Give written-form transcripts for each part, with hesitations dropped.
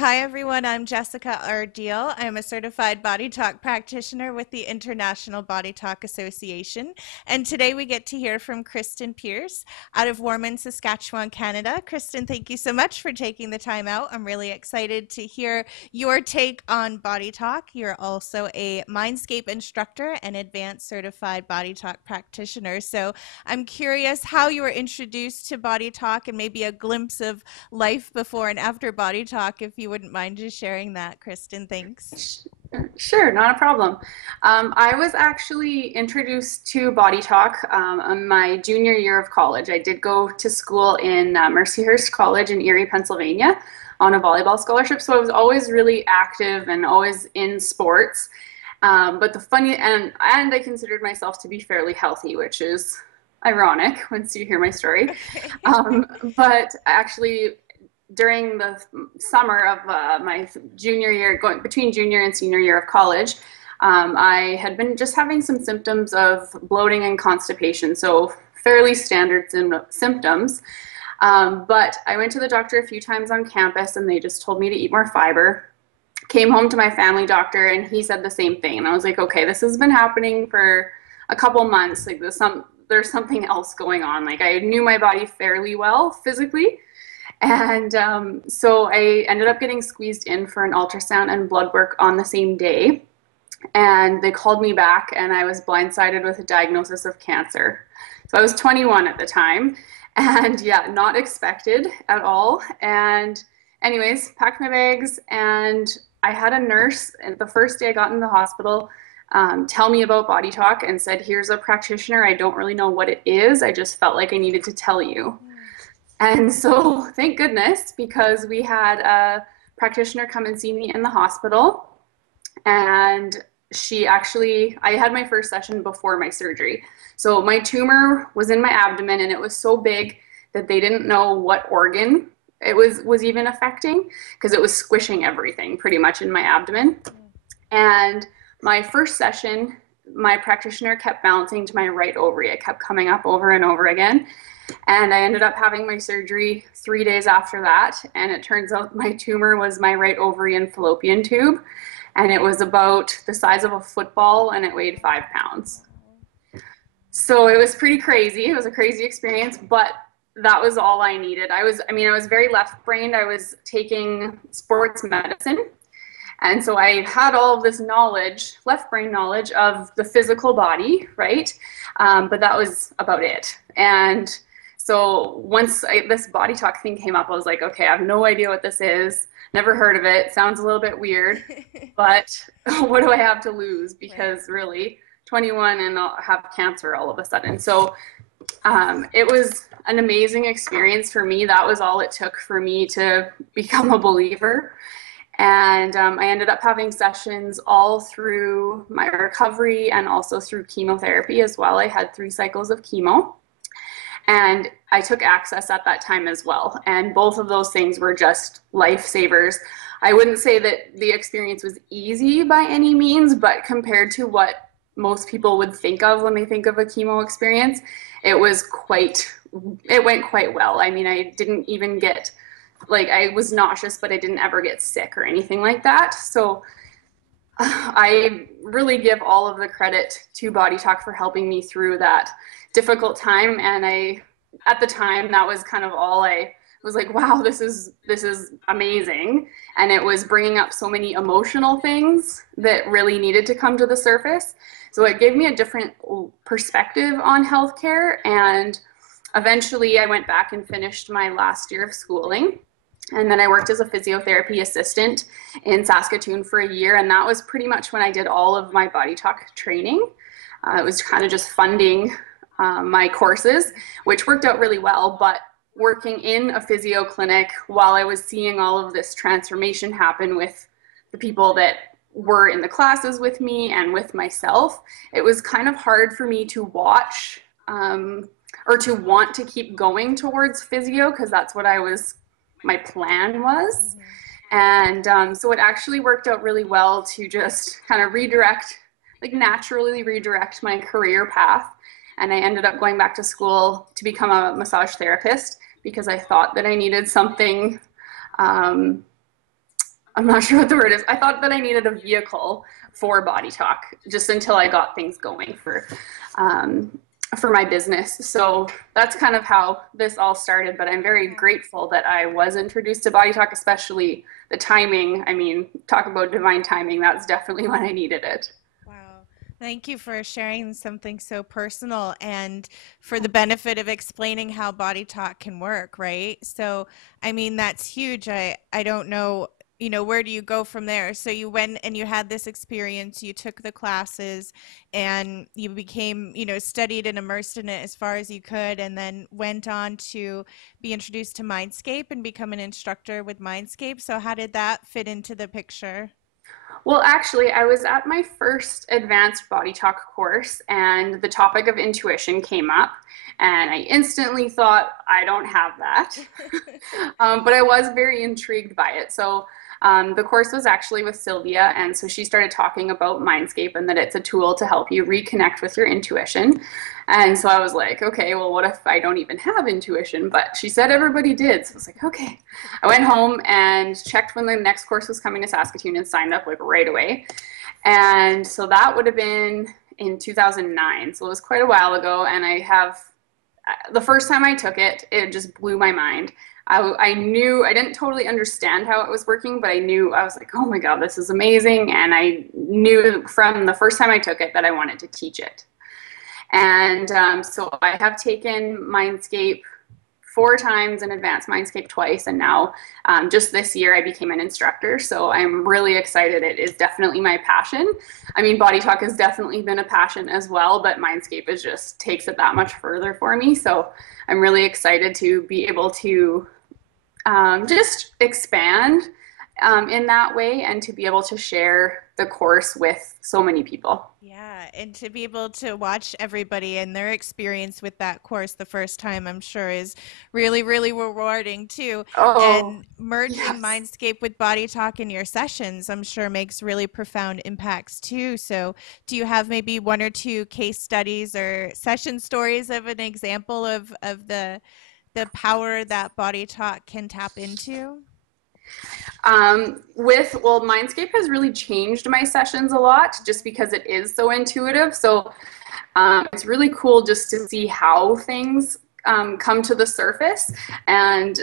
Hi everyone, I'm Jessica Ardeal. I'm a certified body talk practitioner with the International Body Talk Association. And today we get to hear from Kristin Pierce out of Warman, Saskatchewan, Canada. Kristin, thank you so much for taking the time out. I'm really excited to hear your take on body talk. You're also a Mindscape instructor and advanced certified body talk practitioner. So I'm curious how you were introduced to body talk and maybe a glimpse of life before and after body talk, if you wouldn't mind just sharing that, Kristin. Thanks. Sure, not a problem. I was actually introduced to Body Talk in my junior year of college. I did go to school in Mercyhurst College in Erie, Pennsylvania on a volleyball scholarship. So I was always really active and always in sports. But the funny, and I considered myself to be fairly healthy, which is ironic once you hear my story. Okay. But actually, during the summer of my junior year, going between junior and senior year of college, I had been just having some symptoms of bloating and constipation, so fairly standard symptoms. But I went to the doctor a few times on campus and they just told me to eat more fiber. Came home to my family doctor and he said the same thing. And I was like, okay, this has been happening for a couple months. Like there's something else going on. Like I knew my body fairly well physically. And so I ended up getting squeezed in for an ultrasound and blood work on the same day. And they called me back and I was blindsided with a diagnosis of cancer. So I was 21 at the time. And yeah, not expected at all. And anyways, packed my bags and I had a nurse the first day I got in the hospital tell me about Body Talk and said, here's a practitioner. I don't really know what it is. I just felt like I needed to tell you. And so thank goodness, because we had a practitioner come and see me in the hospital. And I had my first session before my surgery. So my tumor was in my abdomen and it was so big that they didn't know what organ it was even affecting because it was squishing everything pretty much in my abdomen. And my first session, my practitioner kept bouncing to my right ovary. It kept coming up over and over again. And I ended up having my surgery 3 days after that. And it turns out my tumor was my right ovarian fallopian tube. And it was about the size of a football and it weighed 5 pounds. So it was pretty crazy. It was a crazy experience, but that was all I needed. I was very left-brained. I was taking sports medicine. And so I had all of this knowledge, left brain knowledge of the physical body, right? But that was about it. And so once this Body Talk thing came up, I was like, okay, I have no idea what this is. Never heard of it. Sounds a little bit weird, but what do I have to lose? Because really, 21 and I'll have cancer all of a sudden. So it was an amazing experience for me. That was all it took for me to become a believer. And I ended up having sessions all through my recovery and also through chemotherapy as well. I had 3 cycles of chemo. And I took Access at that time as well. And both of those things were just lifesavers. I wouldn't say that the experience was easy by any means, but compared to what most people would think of when they think of a chemo experience, it went quite well. I mean, I didn't even get, I was nauseous, but I didn't ever get sick or anything like that. So I really give all of the credit to Body Talk for helping me through that difficult time. And at the time, that was kind of all I was like, wow, this is amazing. And it was bringing up so many emotional things that really needed to come to the surface. So it gave me a different perspective on healthcare. And eventually I went back and finished my last year of schooling. And then I worked as a physiotherapy assistant in Saskatoon for a year. And that was pretty much when I did all of my Body Talk training. It was kind of just funding my courses, which worked out really well. But working in a physio clinic while I was seeing all of this transformation happen with the people that were in the classes with me and with myself, it was kind of hard for me to watch or to want to keep going towards physio because that's what my plan was. And so it actually worked out really well to just kind of naturally redirect my career path. And I ended up going back to school to become a massage therapist because I thought that I needed something I'm not sure what the word is. I thought that I needed a vehicle for Body Talk just until I got things going um, for my business. So that's kind of how this all started. But I'm very grateful that I was introduced to Body Talk, especially the timing. I mean, talk about divine timing. That's definitely when I needed it. Wow. Thank you for sharing something so personal and for the benefit of explaining how body talk can work, right? So, I mean, that's huge. I don't know, where do you go from there? So you went and you had this experience, you took the classes and you became, studied and immersed in it as far as you could, and then went on to be introduced to Mindscape and become an instructor with Mindscape. So how did that fit into the picture? Well, actually, I was at my first advanced body talk course, and the topic of intuition came up. And I instantly thought, I don't have that. But I was very intrigued by it. So the course was actually with Sylvia. And so she started talking about Mindscape and that it's a tool to help you reconnect with your intuition. And so I was like, okay, well, what if I don't even have intuition? But she said everybody did. So I was like, okay. I went home and checked when the next course was coming to Saskatoon and signed up like right away. And so that would have been in 2009. So it was quite a while ago. And I have, the first time I took it, it just blew my mind. I knew, I didn't totally understand how it was working, but I knew, I was like, oh my God, this is amazing. And I knew from the first time I took it that I wanted to teach it. And so I have taken Mindscape 4 times in advance, Mindscape twice, and now just this year I became an instructor. So I'm really excited. It is definitely my passion. I mean, Body Talk has definitely been a passion as well, but Mindscape is just takes it that much further for me. So I'm really excited to be able to just expand in that way and to be able to share the course with so many people. Yeah, and to be able to watch everybody and their experience with that course the first time, I'm sure is really, really rewarding too. Oh, And merging yes. Mindscape with Body Talk in your sessions, I'm sure makes really profound impacts too. So, do you have maybe one or two case studies or session stories of an example of the power that Body Talk can tap into? Well, Mindscape has really changed my sessions a lot just because it is so intuitive. So it's really cool just to see how things come to the surface. And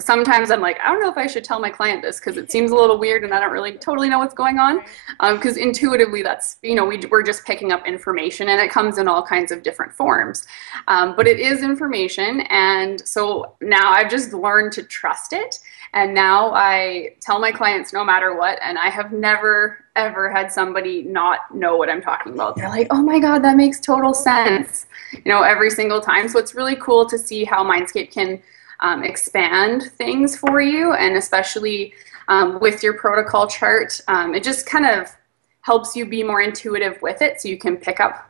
sometimes I'm like, I don't know if I should tell my client this because it seems a little weird and I don't really totally know what's going on. Right. Because intuitively, that's, we're just picking up information and it comes in all kinds of different forms. But it is information. And so now I've just learned to trust it. And now I tell my clients no matter what. And I have never, ever had somebody not know what I'm talking about. They're like, oh my God, that makes total sense, every single time. So it's really cool to see how Mindscape can expand things for you, and especially with your protocol chart, it just kind of helps you be more intuitive with it, so you can pick up,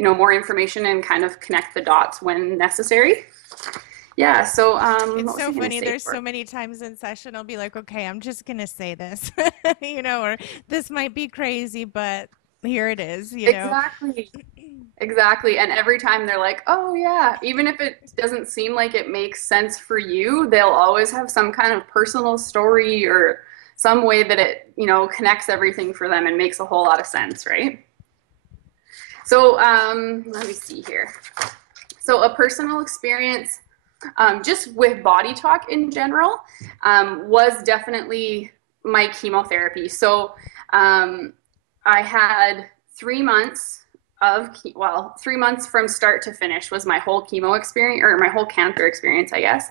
more information and kind of connect the dots when necessary. Yeah. So It's what was so I going to funny. say There's for? so many times in session I'll be like, okay, I'm just gonna say this, or this might be crazy, but here it is. Exactly. Exactly. And every time they're like, oh, yeah, even if it doesn't seem like it makes sense for you, they'll always have some kind of personal story or some way that it, connects everything for them and makes a whole lot of sense, right? So let me see here. So a personal experience just with Body Talk in general was definitely my chemotherapy. So I had 3 months of, well, 3 months from start to finish was my whole chemo experience, or my whole cancer experience, I guess.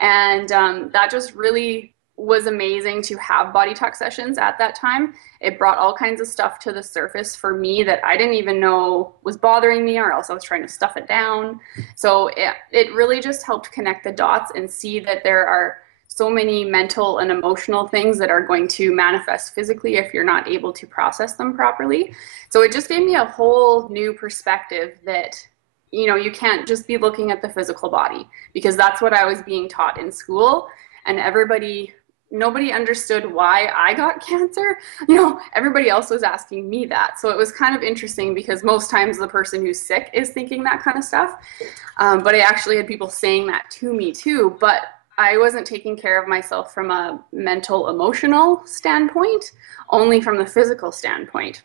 And that just really was amazing to have Body Talk sessions at that time. It brought all kinds of stuff to the surface for me that I didn't even know was bothering me, or else I was trying to stuff it down. So it really just helped connect the dots and see that there are so many mental and emotional things that are going to manifest physically if you're not able to process them properly. So it just gave me a whole new perspective that, you can't just be looking at the physical body, because that's what I was being taught in school. And nobody understood why I got cancer. Everybody else was asking me that. So it was kind of interesting, because most times the person who's sick is thinking that kind of stuff. But I actually had people saying that to me too. But I wasn't taking care of myself from a mental, emotional standpoint, only from the physical standpoint.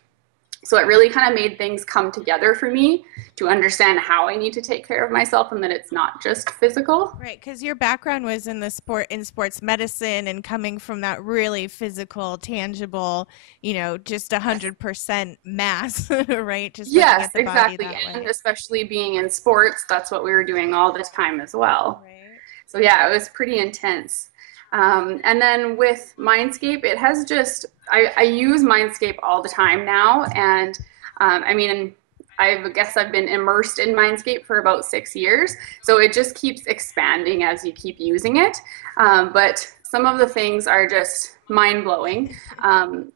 So it really kind of made things come together for me to understand how I need to take care of myself and that it's not just physical. Right, because your background was in the sports medicine and coming from that really physical, tangible, just 100% mass, right? Just looking Yes, at the body exactly. that And way. especially being in sports, that's what we were doing all the time as well. Right. So yeah, it was pretty intense. And then with Mindscape, it has just, I use Mindscape all the time now. And I mean, I guess I've been immersed in Mindscape for about 6 years. So it just keeps expanding as you keep using it. But some of the things are just mind blowing.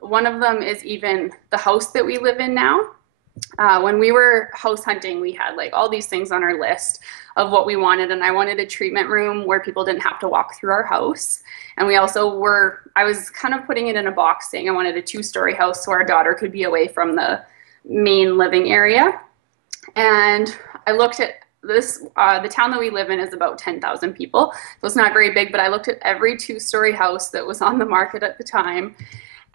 One of them is even the house that we live in now. When we were house hunting, we had like all these things on our list of what we wanted. And I wanted a treatment room where people didn't have to walk through our house. And we also I was kind of putting it in a box saying I wanted a 2-story house so our daughter could be away from the main living area. And I looked at this, the town that we live in is about 10,000 people. So it's not very big, but I looked at every 2-story house that was on the market at the time,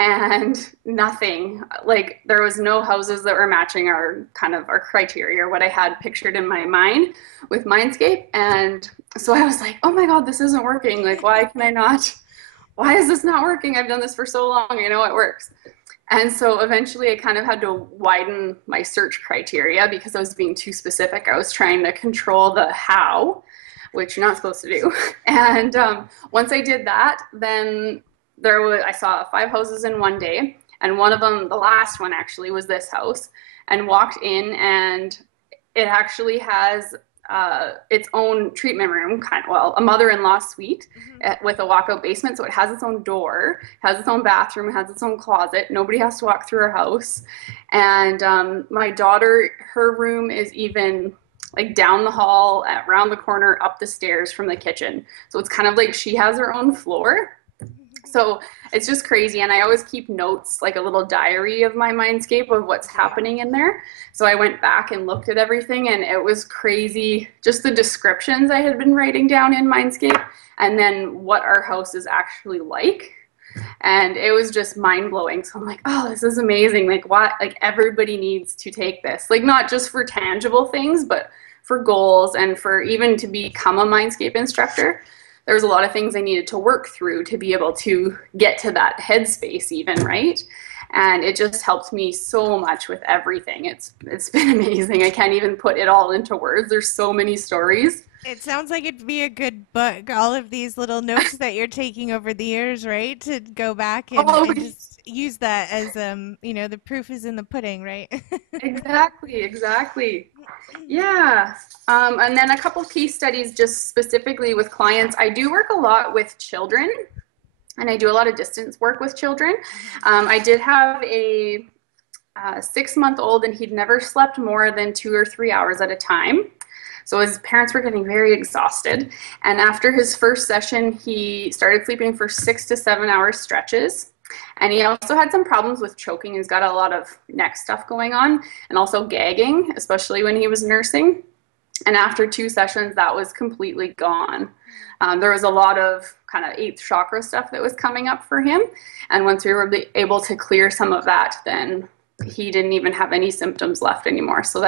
and nothing, like there was no houses that were matching our criteria or what I had pictured in my mind with Mindscape. And so I was like, oh my God, this isn't working. Like, why is this not working? I've done this for so long, I know it works. And so eventually I kind of had to widen my search criteria because I was being too specific. I was trying to control the how, which you're not supposed to do. And once I did that, then I saw 5 houses in one day, and one of them, the last one actually, was this house, and walked in, and it actually has its own treatment room, a mother-in-law suite with a walkout basement. So it has its own door, has its own bathroom, has its own closet. Nobody has to walk through her house. And my daughter, her room is even like down the hall, around the corner, up the stairs from the kitchen. So it's kind of like she has her own floor. So it's just crazy. And I always keep notes, like a little diary of my Mindscape of what's happening in there. So I went back and looked at everything, and it was crazy. Just the descriptions I had been writing down in Mindscape, and then what our house is actually like. And it was just mind blowing. So I'm like, oh, this is amazing. Like, what? Like, everybody needs to take this, like, not just for tangible things, but for goals and for even to become a Mindscape instructor. There was a lot of things I needed to work through to be able to get to that headspace even, right? And it just helped me so much with everything. It's been amazing. I can't even put it all into words. There's so many stories. It sounds like it'd be a good book. All of these little notes that you're taking over the years, right? To go back Oh, and just use that as the proof is in the pudding, right? exactly. Yeah. And then a couple case studies just specifically with clients. I do work a lot with children, and I do a lot of distance work with children. I did have a 6-month-old, and he'd never slept more than 2 or 3 hours at a time. So his parents were getting very exhausted. And after his first session, he started sleeping for 6 to 7 hour stretches. And he also had some problems with choking. He's got a lot of neck stuff going on, and also gagging, especially when he was nursing. And after 2 sessions, that was completely gone. There was a lot of kind of 8th chakra stuff that was coming up for him. And once we were able to clear some of that, then he didn't even have any symptoms left anymore. So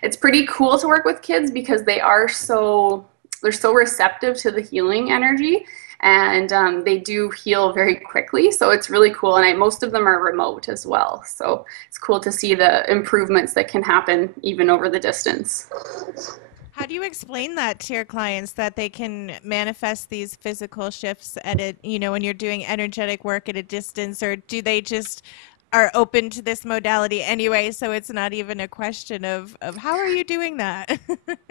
it's pretty cool to work with kids because they're so receptive to the healing energy, and they do heal very quickly. So it's really cool. And most of them are remote as well. So it's cool to see the improvements that can happen even over the distance. How do you explain that to your clients, that they can manifest these physical shifts when you're doing energetic work at a distance, or do they just are open to this modality anyway, so it's not even a question of how are you doing that?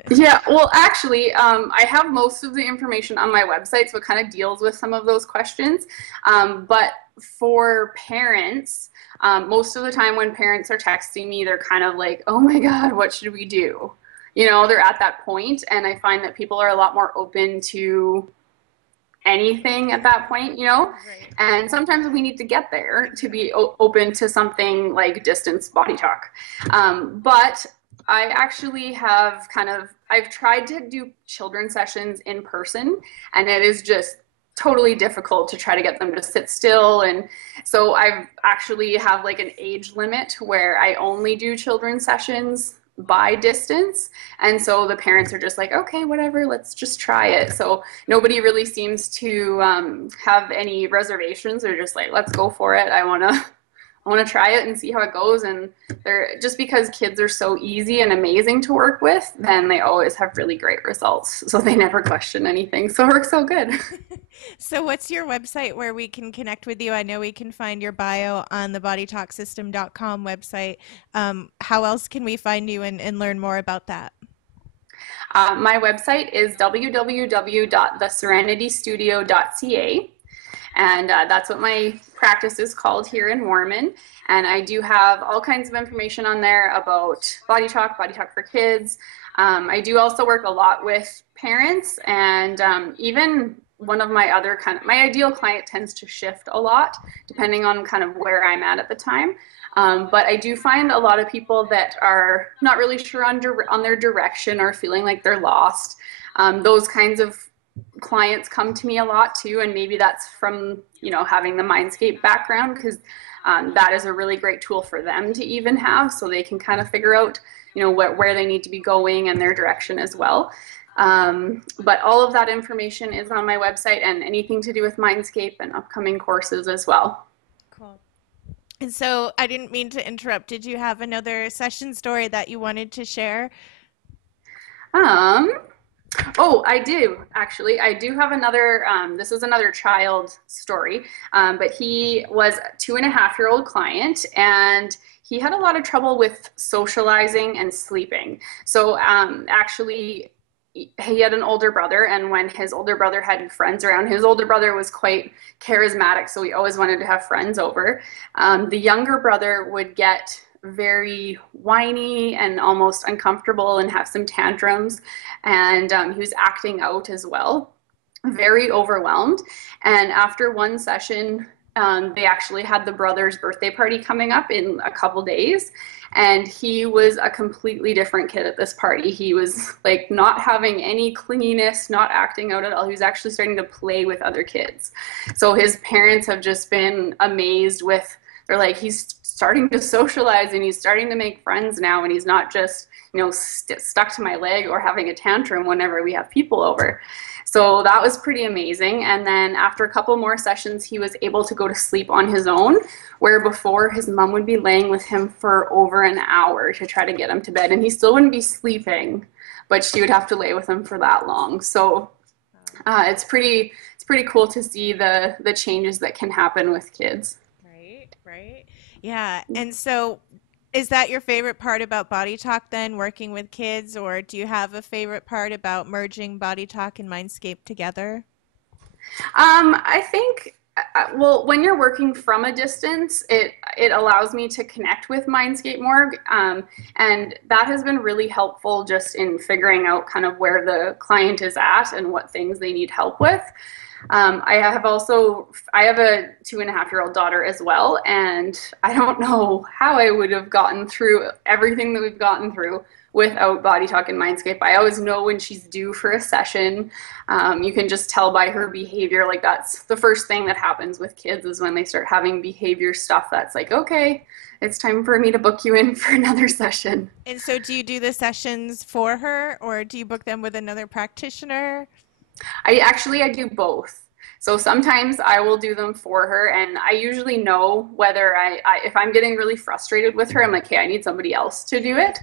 Yeah, well, actually, I have most of the information on my website, so it kind of deals with some of those questions. But for parents, most of the time when parents are texting me, they're kind of like, oh my God, what should we do? They're at that point, and I find that people are a lot more open to anything at that point, Right. And sometimes we need to get there to be open to something like distance body talk. But I actually have I've tried to do children sessions in person, and it is just totally difficult to try to get them to sit still. And so I've actually have like an age limit where I only do children sessions by distance. And so the parents are just like, okay, whatever, let's just try it. So nobody really seems to have any reservations. They're just like, let's go for it. I want to try it and see how it goes. And they're just because kids are so easy and amazing to work with, then they always have really great results. So they never question anything. So it works so good. So what's your website where we can connect with you? I know we can find your bio on the bodytalksystem.com website. How else can we find you and learn more about that? My website is www.theserenitystudio.ca. And that's what my practice is called here in Warman. And I do have all kinds of information on there about Body Talk for kids. I do also work a lot with parents, and even one of my other my ideal client tends to shift a lot depending on kind of where I'm at the time. But I do find a lot of people that are not really sure on their direction or feeling like they're lost. Those kinds of clients come to me a lot too, and maybe that's from having the Mindscape background, because that is a really great tool for them to even have, so they can kind of figure out where they need to be going and their direction as well. But all of that information is on my website, and anything to do with Mindscape and upcoming courses as well. Cool. And so I didn't mean to interrupt. Did you have another session story that you wanted to share? Oh, I do actually. I do have another. This is another child story, but he was a 2.5-year-old client, and he had a lot of trouble with socializing and sleeping. So actually, he had an older brother, and when his older brother had friends around, his older brother was quite charismatic, so he always wanted to have friends over. The younger brother would get very whiny and almost uncomfortable and have some tantrums, and he was acting out as well, very overwhelmed. And after one session, they actually had the brother's birthday party coming up in a couple days, and he was a completely different kid at this party. He was like not having any clinginess, not acting out at all. He was actually starting to play with other kids. So his parents have just been amazed with, they're like, he's starting to socialize and he's starting to make friends now, and he's not just stuck to my leg or having a tantrum whenever we have people over. So that was pretty amazing. And then after a couple more sessions, he was able to go to sleep on his own, where before his mom would be laying with him for over an hour to try to get him to bed, and he still wouldn't be sleeping, but she would have to lay with him for that long. So it's pretty cool to see the changes that can happen with kids. Right. Yeah. And so is that your favorite part about Body Talk then, working with kids, or do you have a favorite part about merging Body Talk and Mindscape together? I think, well, when you're working from a distance, it allows me to connect with Mindscape more, and that has been really helpful just in figuring out kind of where the client is at and what things they need help with. I have a 2.5-year-old daughter as well, and I don't know how I would have gotten through everything that we've gotten through without Body Talk and Mindscape. I always know when she's due for a session. You can just tell by her behavior. Like, that's the first thing that happens with kids, is when they start having behavior stuff that's like, okay, it's time for me to book you in for another session. And so do you do the sessions for her, or do you book them with another practitioner? I do both. So sometimes I will do them for her, and I usually know whether if I'm getting really frustrated with her, I'm like, hey, I need somebody else to do it.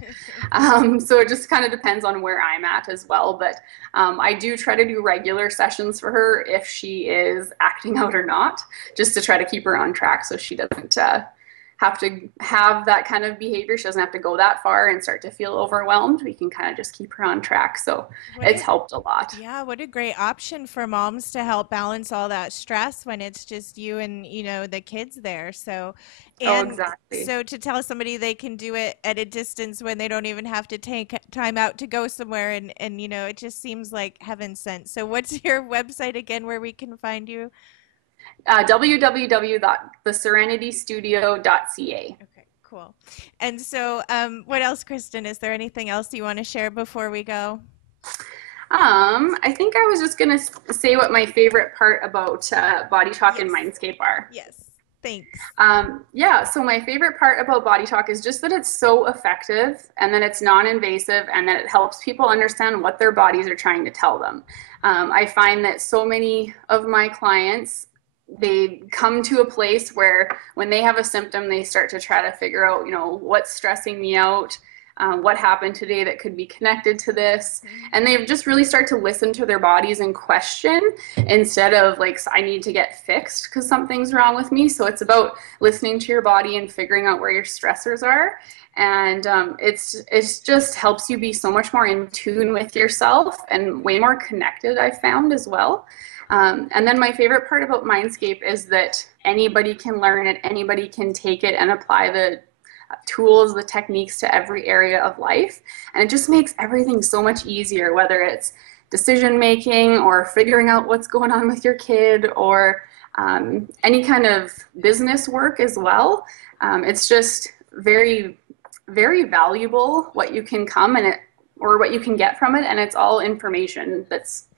So it just kind of depends on where I'm at as well. But I do try to do regular sessions for her if she is acting out or not, just to try to keep her on track so she doesn't have to have that kind of behavior. She doesn't have to go that far and start to feel overwhelmed. We can kind of just keep her on track. So it's helped a lot. Yeah, what a great option for moms to help balance all that stress when it's just you and, the kids there. So, and exactly. so to tell somebody they can do it at a distance when they don't even have to take time out to go somewhere, and it just seems like heaven sent. So what's your website again where we can find you? Www.theserenitystudio.ca. Okay. Cool. And so, what else, Kristen? Is there anything else you want to share before we go? I think I was just gonna say what my favorite part about Body Talk and Yes. Mindscape are. Yes. Thanks. Yeah, so my favorite part about Body Talk is just that it's so effective and that it's non-invasive and that it helps people understand what their bodies are trying to tell them. I find that so many of my clients, they come to a place where when they have a symptom, they start to try to figure out, what's stressing me out, what happened today that could be connected to this. And they just really start to listen to their bodies and question instead of like, I need to get fixed because something's wrong with me. So it's about listening to your body and figuring out where your stressors are. And it's just helps you be so much more in tune with yourself and way more connected, I found as well. And then my favorite part about Mindscape is that anybody can learn it, anybody can take it and apply the tools, the techniques to every area of life. And it just makes everything so much easier, whether it's decision making or figuring out what's going on with your kid or any kind of business work as well. It's just very, very valuable what you can come and it or what you can get from it, and it's all information that's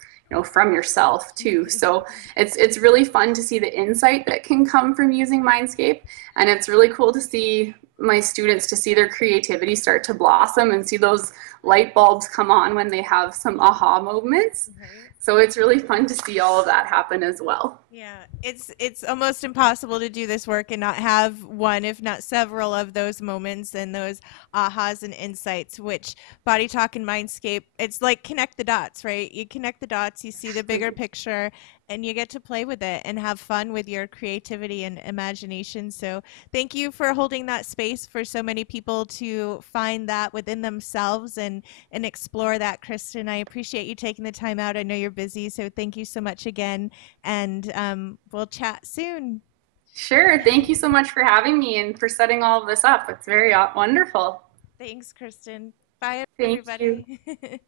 from yourself too. So it's really fun to see the insight that can come from using Mindscape, and it's really cool to see my students to see their creativity start to blossom and see those light bulbs come on when they have some aha moments. Right. So it's really fun to see all of that happen as well. Yeah, it's almost impossible to do this work and not have one, if not several, of those moments and those ahas and insights, which Body Talk and Mindscape, it's like connect the dots, right? You connect the dots, you see the bigger picture, and you get to play with it and have fun with your creativity and imagination. So thank you for holding that space for so many people to find that within themselves and explore that, Kristen. I appreciate you taking the time out. I know you're busy, so thank you so much again. And we'll chat soon. Sure. Thank you so much for having me and for setting all of this up. It's very wonderful. Thanks, Kristen. Bye, Thank you. everybody.